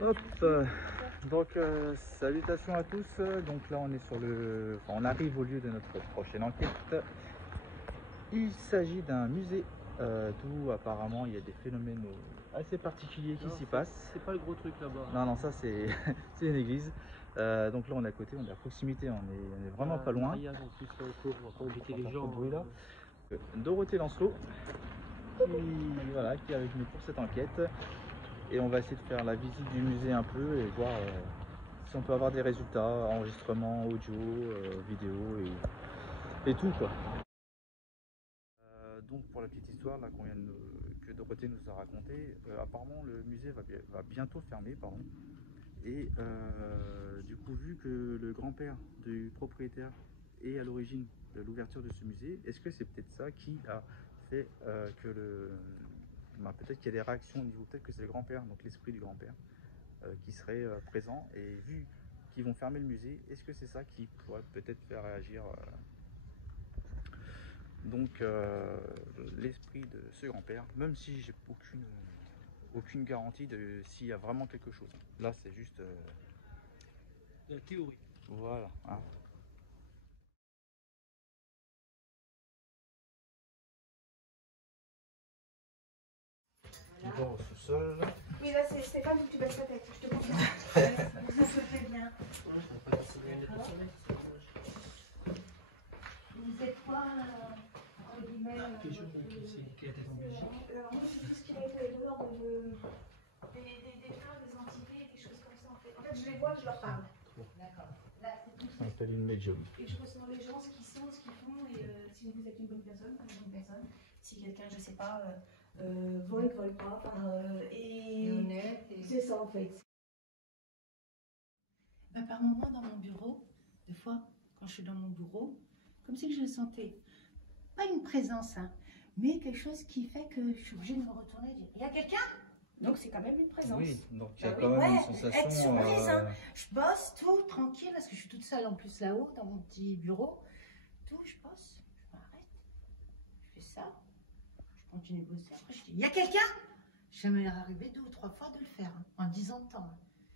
Hop, donc salutations à tous. Donc là on est sur le, enfin, on arrive au lieu de notre prochaine enquête. Il s'agit d'un musée d'où apparemment il y a des phénomènes assez particuliers qui s'y passent. C'est pas le gros truc là-bas. Non, non, ça c'est c'est une église. Donc là on est à côté, on est à proximité, on est vraiment pas loin. Mariage en plus là au cours, on va pas embêter les gens. Bruit, là. Dorothée Lancelot qui est avec nous pour cette enquête. Et on va essayer de faire la visite du musée un peu et voir si on peut avoir des résultats, enregistrement, audio, vidéo et tout quoi. Donc pour la petite histoire là que Dorothée nous a raconté, apparemment le musée va bientôt fermer, pardon. Et du coup, vu que le grand-père du propriétaire est à l'origine de l'ouverture de ce musée, est-ce que c'est peut-être ça qui a fait que peut-être qu'il y a des réactions au niveau, peut-être que c'est le grand-père, donc l'esprit du grand-père, qui serait présent, et vu qu'ils vont fermer le musée, est-ce que c'est ça qui pourrait peut-être faire réagir l'esprit de ce grand-père, même si j'ai aucune garantie de s'il y a vraiment quelque chose. Là c'est juste la théorie. Voilà. Hein. Voilà. Bon, au sous-sol. Oui, là, c'est Stéphane, tu baisses la tête, je te confirme. Ça se fait bien. Vous êtes quoi, entre guillemets Qui a été en Belgique. Alors, moi, c'est tout ce qui a été dehors des fleurs, des entités, des choses comme ça, en fait. En fait, je les vois, je leur parle. D'accord. Là, c'est tout. On appelle une médium. Et je ressens les gens, ce qu'ils sont, ce qu'ils font, et si vous êtes une bonne personne, pas une bonne personne. Si quelqu'un, je sais pas, vole pas, et honnête. C'est ça, en fait. Ben, par moments dans mon bureau, des fois, quand je suis dans mon bureau, comme si je sentais, pas une présence, hein, mais quelque chose qui fait que je suis obligée de me retourner et dire, il y a quelqu'un? Donc c'est quand même une présence. Oui, donc il y a Ah quand oui, même ouais, une sensation. être surprise, hein. Je bosse, tout, tranquille, parce que je suis toute seule en plus là-haut, dans mon petit bureau. Tout, je bosse, je m'arrête, je fais ça, je continue de bosser, après je dis, il y a quelqu'un? Ça m'est arrivé 2 ou 3 fois de le faire, hein, en 10 ans de temps.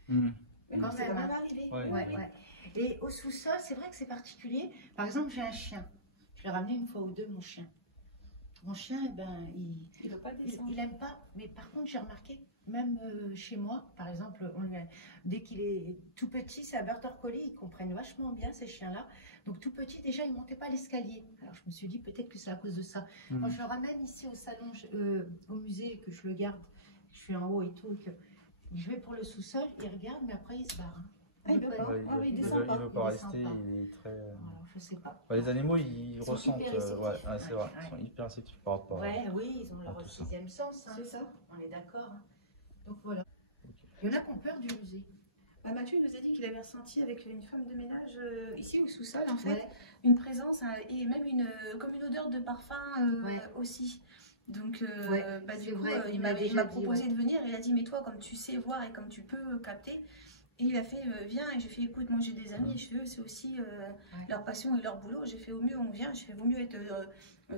Mmh. Mais quand même arrivé. Ouais. Ouais. Et au sous-sol, c'est vrai que c'est particulier. Par exemple, j'ai un chien. Je l'ai ramené une fois ou deux, mon chien. Mon chien, eh ben, Il veut pas descendre. il aime pas. Mais par contre, j'ai remarqué, même chez moi, par exemple, dès qu'il est tout petit, c'est un border collie, ils comprennent vachement bien ces chiens-là. Donc tout petit, déjà, ils montaient pas l'escalier. Alors je me suis dit, peut-être que c'est à cause de ça. Quand je le ramène ici au salon, au musée, que je le garde, je suis en haut et tout, et que je vais pour le sous-sol, il regarde, mais après il se barre. Hein. Ah, il veut pas. Il descend pas. Il veut pas rester, il est très. Alors, je sais pas. Les animaux, ils ressentent. hyper réceptifs. C'est vrai, ils sont hyper réceptifs par rapport oui, ils ont leur tout ça. 6e sens. Hein. C'est ça. On est d'accord. Hein. Donc voilà. Il y en a qui ont peur du musée. Bah, Mathieu nous a dit qu'il avait ressenti avec une femme de ménage ici au sous-sol, en fait, une présence et même comme une odeur de parfum aussi. Donc, du coup, il m'a proposé de venir. Il a dit, mais toi, comme tu sais voir et comme tu peux capter, et il a fait, viens. Et j'ai fait, écoute, moi j'ai des amis, je fais, c'est aussi leur passion et leur boulot. J'ai fait, au mieux on vient. J'ai fait, vaut mieux être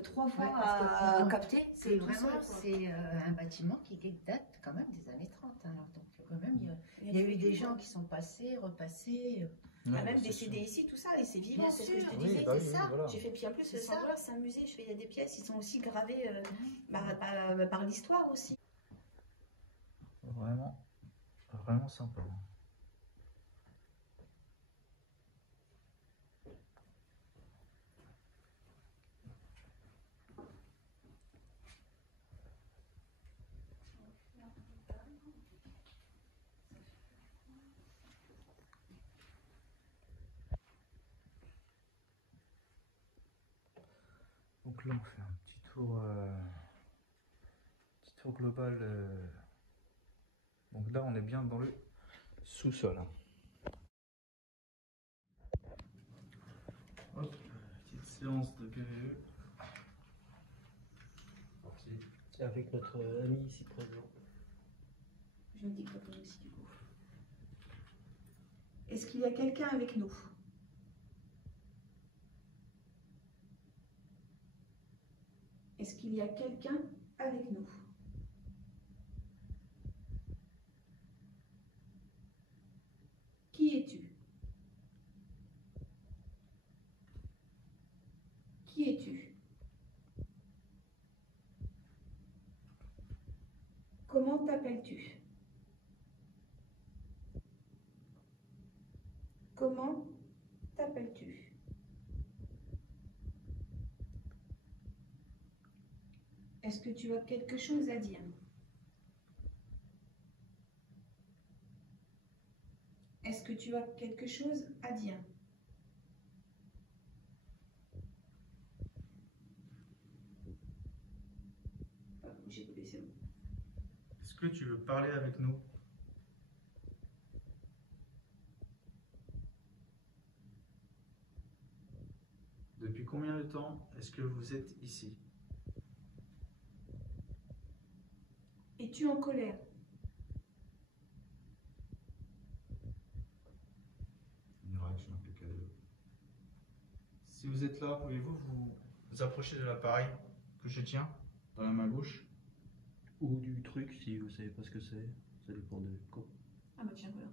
3 fois à capter. C'est vraiment, c'est un bâtiment qui date quand même des années 30. Hein, alors, donc, quand même, il y a eu des gens qui sont passés, repassés. Même décédés ici, tout ça, et c'est vivant, c'est ce que je te disais, c'est ça. Voilà. J'ai fait, puis en plus, c'est un musée, je fais, il y a des pièces, ils sont aussi gravées par l'histoire aussi. Vraiment sympa. Donc là on fait un petit tour global. Donc là on est bien dans le sous-sol. Hop, petite séance de PVE. C'est avec notre ami ici présent. Je me dis que aussi du coup. Est-ce qu'il y a quelqu'un avec nous? Est-ce qu'il y a quelqu'un avec nous? t'appelles-tu? Comment t'appelles-tu? Est-ce que tu as quelque chose à dire? Est-ce que tu as quelque chose à dire? J'ai coupé, c'est bon. Est-ce que tu veux parler avec nous? Depuis combien de temps est-ce que vous êtes ici? Es-tu en colère? Une réaction impeccable. Si vous êtes là, pouvez-vous vous approcher de l'appareil que je tiens dans la main gauche? Ou du truc, si vous savez pas ce que c'est. Ça dépend de quoi. Ah bah tiens, voilà.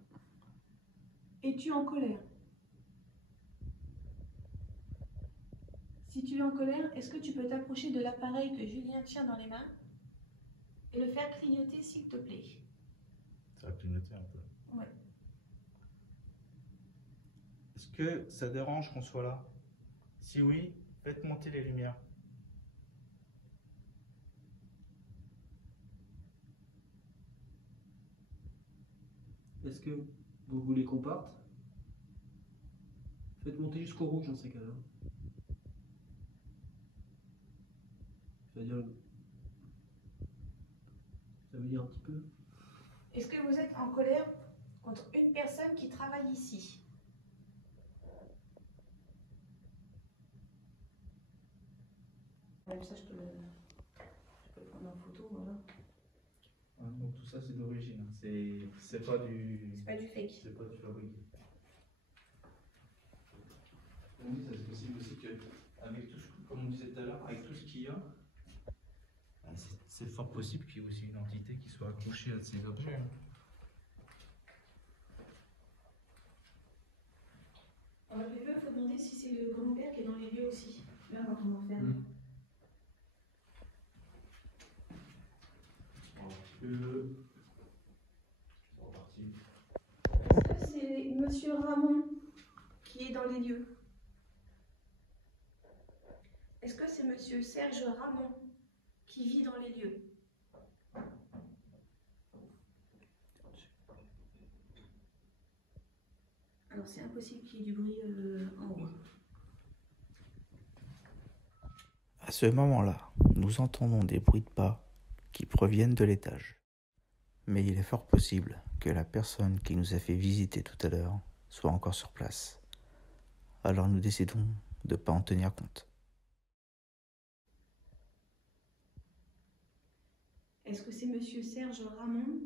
Es-tu en colère? Si tu es en colère, est-ce que tu peux t'approcher de l'appareil que Julien tient dans les mains et le faire clignoter, s'il te plaît? Ça va clignoter un peu. Ouais. Est-ce que ça dérange qu'on soit là? Si oui, faites monter les lumières. Est-ce que vous voulez qu'on parte? Faites monter jusqu'au rouge dans ces cas-là. C'est-à-dire... Ça veut dire un petit peu. Est-ce que vous êtes en colère contre une personne qui travaille ici? Même ça, je peux le prendre en photo, voilà. Donc tout ça c'est d'origine, c'est pas du... C'est pas du fake. C'est pas du fabriqué. Oui, c'est possible aussi que, avec tout ce, comme on disait tout à l'heure, avec tout ce qu'il y a, c'est fort possible qu'il y ait aussi une entité qui soit accrochée à ces objets. Alors, il faut demander si c'est le grand-père qui est dans les lieux aussi, là quand on enferme. Est-ce que c'est Monsieur Ramon qui est dans les lieux? Est-ce que c'est Monsieur Serge Ramon qui vit dans les lieux? Alors c'est impossible qu'il y ait du bruit en haut. À ce moment-là, nous entendons des bruits de pas qui proviennent de l'étage. Mais il est fort possible que la personne qui nous a fait visiter tout à l'heure soit encore sur place. Alors nous décidons de ne pas en tenir compte. Est-ce que c'est Monsieur Serge Ramon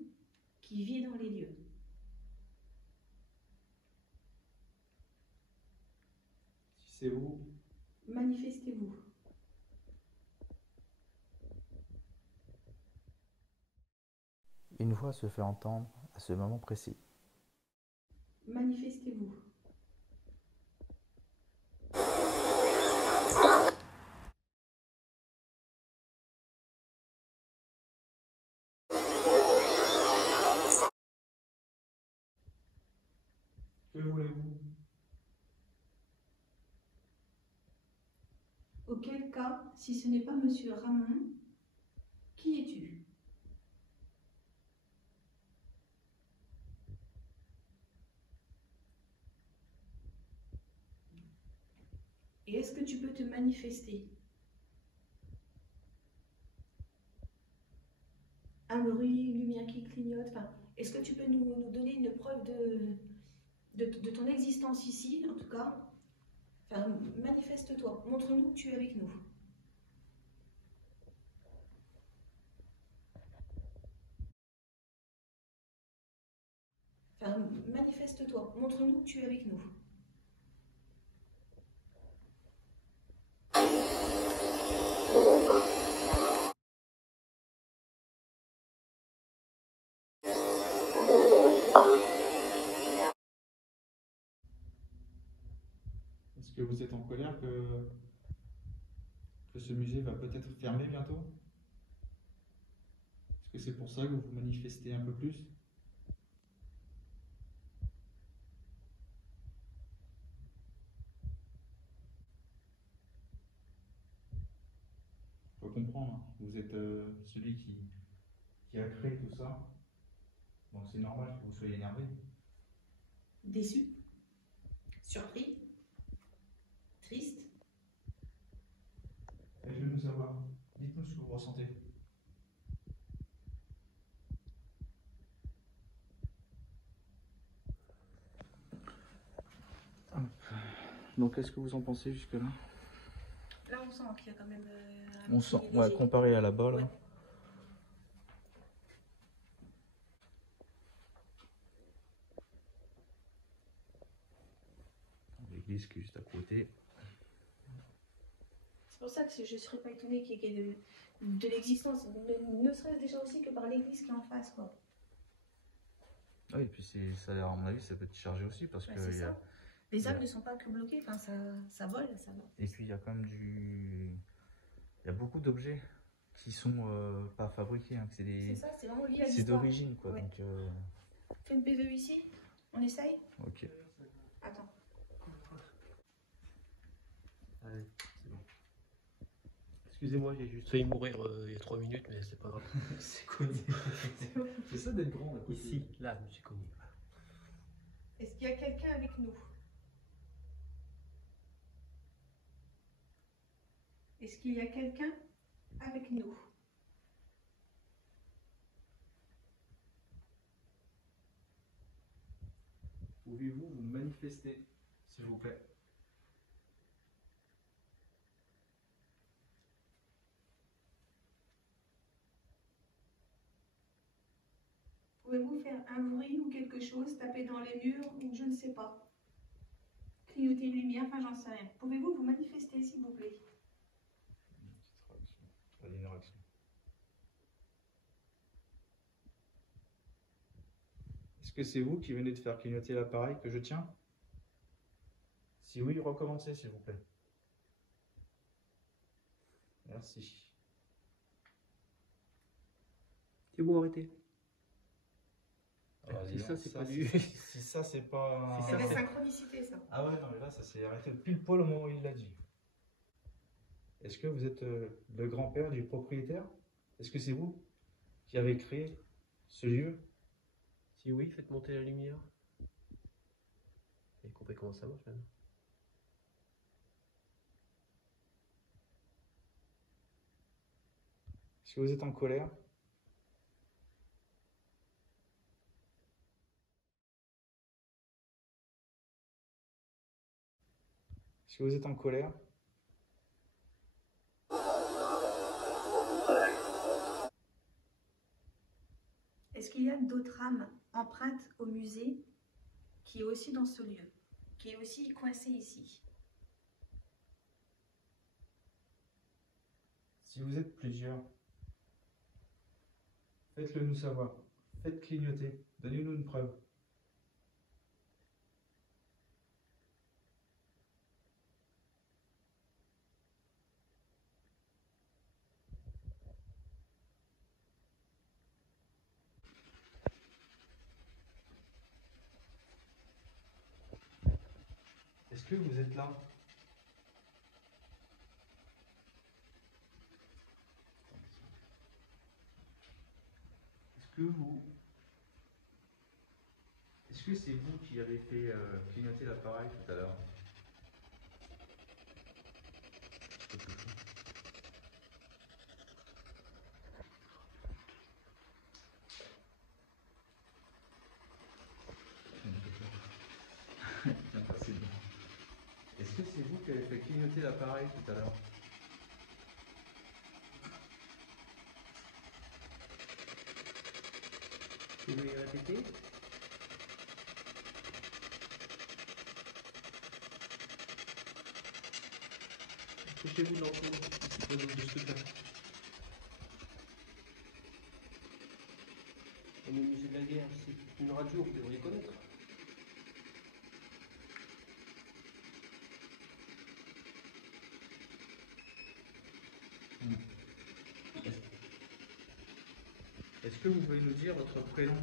qui vit dans les lieux? Si c'est vous, manifestez-vous. Une voix se fait entendre à ce moment précis. Manifestez-vous. Que voulez-vous? Auquel cas, si ce n'est pas Monsieur Ramon, qui es-tu? Et est-ce que tu peux te manifester? Un bruit, une lumière qui clignote, enfin, est-ce que tu peux nous donner une preuve de ton existence ici, en tout cas? Enfin, manifeste-toi, montre-nous que tu es avec nous. Enfin, manifeste-toi, montre-nous que tu es avec nous. Est-ce que vous êtes en colère que ce musée va peut-être fermer bientôt? Est-ce que c'est pour ça que vous manifestez un peu plus? Faut comprendre, hein. Vous êtes celui qui a créé tout ça, donc c'est normal que vous soyez énervé. Déçu, surpris, triste. Faites-le nous savoir. Dites-nous ce que vous ressentez. Donc, qu'est-ce que vous en pensez jusque-là? Là, on sent qu'il y a quand même. On sent, ouais, comparé à là-bas, là. Ouais. L'église qui est juste à côté. C'est pour ça que je ne serais pas étonnée qu'il y ait de l'existence, ne serait-ce déjà aussi que par l'église qui est en face, quoi. Ah oui, et puis ça, à mon avis, ça peut te charger aussi parce que. C'est Y a, ça. Les âmes ne sont pas que bloquées, enfin, ça vole, ça va. et puis il y a quand même il y a beaucoup d'objets qui sont pas fabriqués, hein, que C'est ça, c'est vraiment lié à c'est l'histoire. d'origine, quoi. Ouais. Donc, Fais une PVE ici, on essaye. ok. Attends. Allez, c'est bon. Excusez-moi, j'ai juste failli mourir il y a 3 minutes, mais c'est pas grave. C'est connu. C'est ça d'être grand, là. Ici, là, je me suis connu. Est-ce qu'il y a quelqu'un avec nous? Est-ce qu'il y a quelqu'un avec nous? Pouvez-vous vous manifester, s'il vous plaît? Pouvez-vous faire un bruit ou quelque chose, taper dans les murs ou je ne sais pas? Clignoter une lumière, enfin j'en sais rien. Pouvez-vous vous manifester, s'il vous plaît? Une petite réaction. Est-ce que c'est vous qui venez de faire clignoter l'appareil que je tiens? Si oui, recommencez, s'il vous plaît. Merci. C'est bon, arrêtez. Alors, Si dis ça, donc, c'est pas du- Si ça, c'est pas. C'est la synchronicité, ça. Ah ouais, non, mais là, ça s'est arrêté pile poil au moment où il l'a dit. Est-ce que vous êtes le grand-père du propriétaire? Est-ce que c'est vous qui avez créé ce lieu? Si oui, faites monter la lumière. Vous avez compris comment ça marche maintenant? Est-ce que vous êtes en colère? Est-ce que vous êtes en colère? Est-ce qu'il y a d'autres âmes empreintes au musée qui est aussi dans ce lieu, qui est aussi coincé ici? Si vous êtes plusieurs, faites-le nous savoir. Faites clignoter. Donnez-nous une preuve. Est-ce que vous êtes là? Est-ce que c'est vous qui avez fait clignoter l'appareil tout à l'heure? Est-ce que c'est vous qui avez fait clignoter l'appareil tout à l'heure? Vous pouvez répéter? Couchez-vous dans le de ce truc-là. On est au musée de la guerre, c'est une radio, vous devriez connaître. Est-ce que vous pouvez nous dire votre prénom?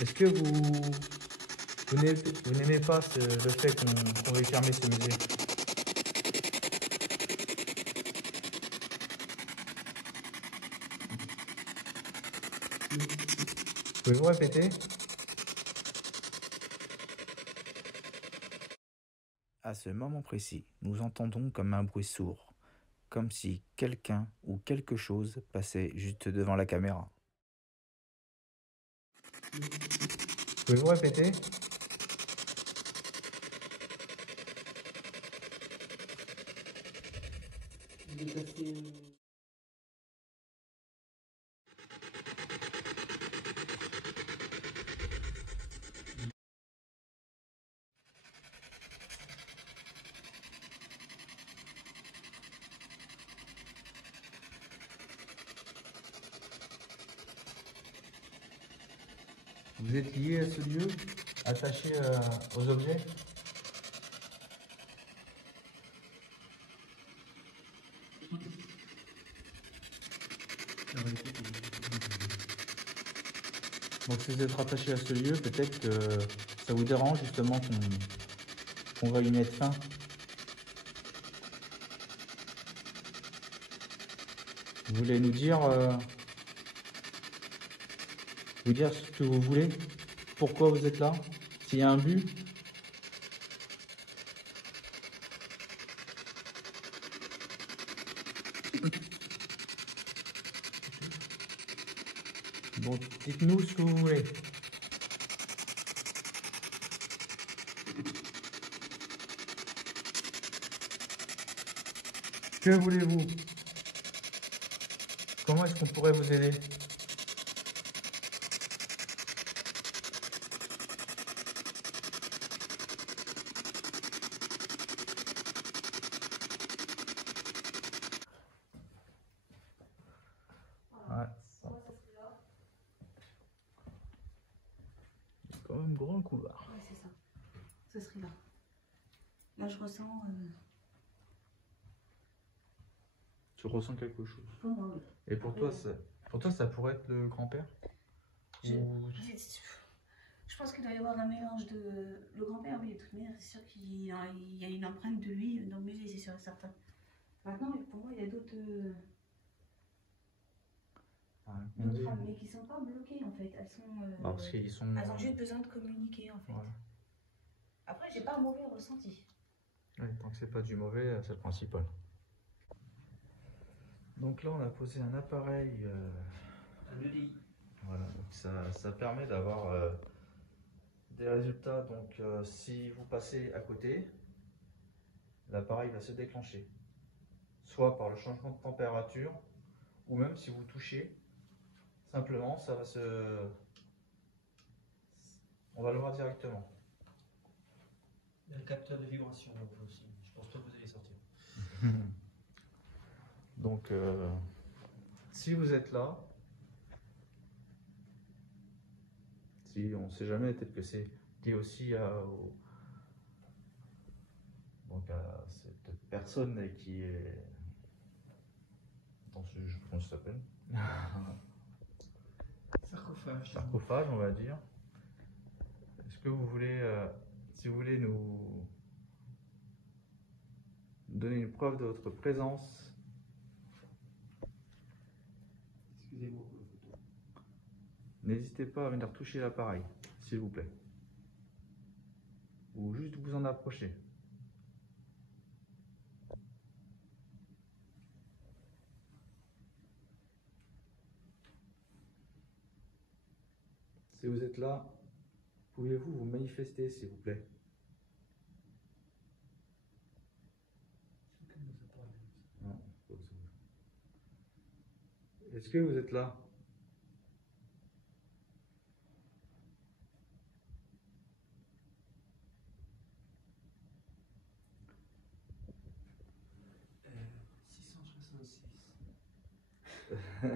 Est-ce que vous n'aimez pas le fait qu'on veuille fermer ce musée? Pouvez-vous répéter? À ce moment précis, nous entendons comme un bruit sourd, comme si quelqu'un ou quelque chose passait juste devant la caméra. Pouvez-vous répéter? Vous êtes lié à ce lieu, attaché aux objets? Donc si vous êtes rattaché à ce lieu, peut-être que ça vous dérange justement qu'on veuille y mettre fin. Vous voulez nous dire, ce que vous voulez? Pourquoi vous êtes là? S'il y a un but? Bon, dites-nous ce que vous voulez. Que voulez-vous? Comment est-ce qu'on pourrait vous aider? Ouais, ça. C'est quand même grand le couloir. Ouais, c'est ça. Ce serait là. Là, je ressens. Tu ressens quelque chose. Pour moi, oui. Et pour toi, ça pourrait être le grand-père? Je pense qu'il doit y avoir un mélange de. Le grand-père, oui, de toute manière, c'est sûr qu'il y a une empreinte de lui dans le musée, c'est sûr et certain. Maintenant, pour moi, il y a d'autres. D'autres âmes, mais qui ne sont pas bloquées en fait. Elles sont. Parce qu'ils sont. Elles ont juste besoin de communiquer en fait. Voilà. Après, j'ai pas un mauvais ressenti. Ouais, tant que c'est pas du mauvais, c'est le principal. Donc là, on a posé un appareil. Voilà, donc ça permet d'avoir des résultats. Donc si vous passez à côté, l'appareil va se déclencher. Soit par le changement de température, ou même si vous touchez, simplement, ça va on va le voir directement. Il y a le capteur de vibration aussi. Je pense pas que vous allez sortir. Donc, si vous êtes là, si on ne sait jamais, peut-être que c'est lié aussi à cette personne qui est dans ce, comment ça s'appelle? Sarcophage. Sarcophage, on va dire. Est-ce que vous voulez, si vous voulez nous donner une preuve de votre présence? Excusez-moi. N'hésitez pas à venir toucher l'appareil, s'il vous plaît. Ou juste vous en approcher. Si vous êtes là, pouvez-vous vous manifester, s'il vous plaît? Non, est-ce que vous êtes là? Je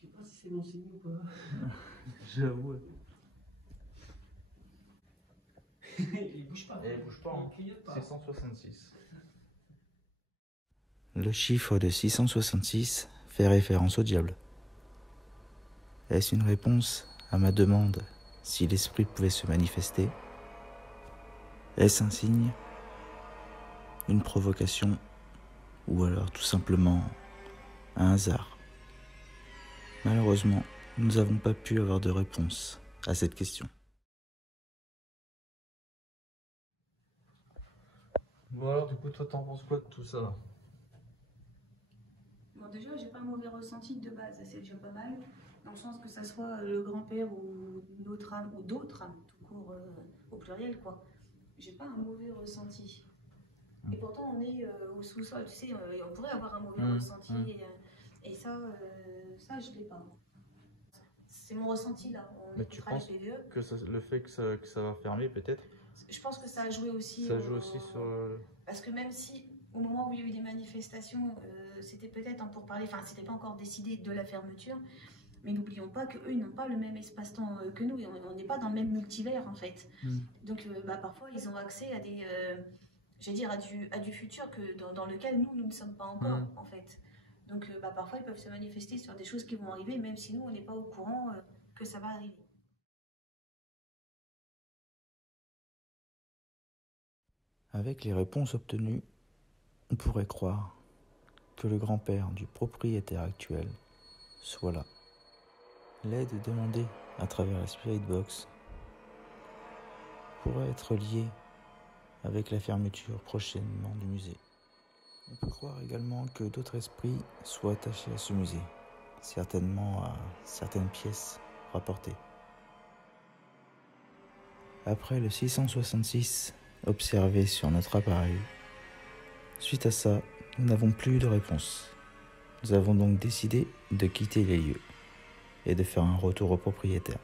sais pas si C'est bon signe ou pas? J'avoue. Il bouge pas. Il bouge pas, hein. Il clignote pas. 666. Le chiffre de 666 fait référence au diable. Est-ce une réponse à ma demande si l'esprit pouvait se manifester? Est-ce un signe? Une provocation? Ou alors tout simplement un hasard? Malheureusement, nous n'avons pas pu avoir de réponse à cette question. Bon alors du coup toi t'en penses quoi de tout ça? Bon, déjà, j'ai pas un mauvais ressenti de base, c'est déjà pas mal. Dans le sens que ça soit le grand-père ou notre âme, ou d'autres âmes, tout court, au pluriel, quoi. J'ai pas un mauvais ressenti. Et pourtant, on est au sous-sol, tu sais, on pourrait avoir un mauvais ressenti. Et ça, je l'ai pas. C'est mon ressenti, là. Mais tu penses que le fait que ça va fermer, peut-être? Je pense que ça a joué aussi. Ça joue aussi sur... Parce que même si, au moment où il y a eu des manifestations, c'était peut-être en pourparlers, enfin, c'était pas encore décidé de la fermeture, mais n'oublions pas qu'eux, ils n'ont pas le même espace-temps que nous, et on n'est pas dans le même multivers, en fait. Donc, parfois, ils ont accès à des... j'allais dire, à du futur dans lequel nous ne sommes pas encore, en fait. Donc, parfois, ils peuvent se manifester sur des choses qui vont arriver, même si nous, on n'est pas au courant que ça va arriver. Avec les réponses obtenues, on pourrait croire que le grand-père du propriétaire actuel soit là. L'aide demandée à travers la Spirit Box pourrait être liée avec la fermeture prochainement du musée. On peut croire également que d'autres esprits soient attachés à ce musée, certainement à certaines pièces rapportées. Après le 666 observé sur notre appareil, suite à ça, nous n'avons plus de réponse. Nous avons donc décidé de quitter les lieux et de faire un retour au propriétaire.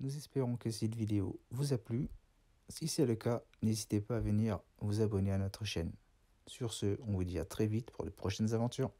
Nous espérons que cette vidéo vous a plu. Si c'est le cas, n'hésitez pas à venir vous abonner à notre chaîne. Sur ce, on vous dit à très vite pour de prochaines aventures.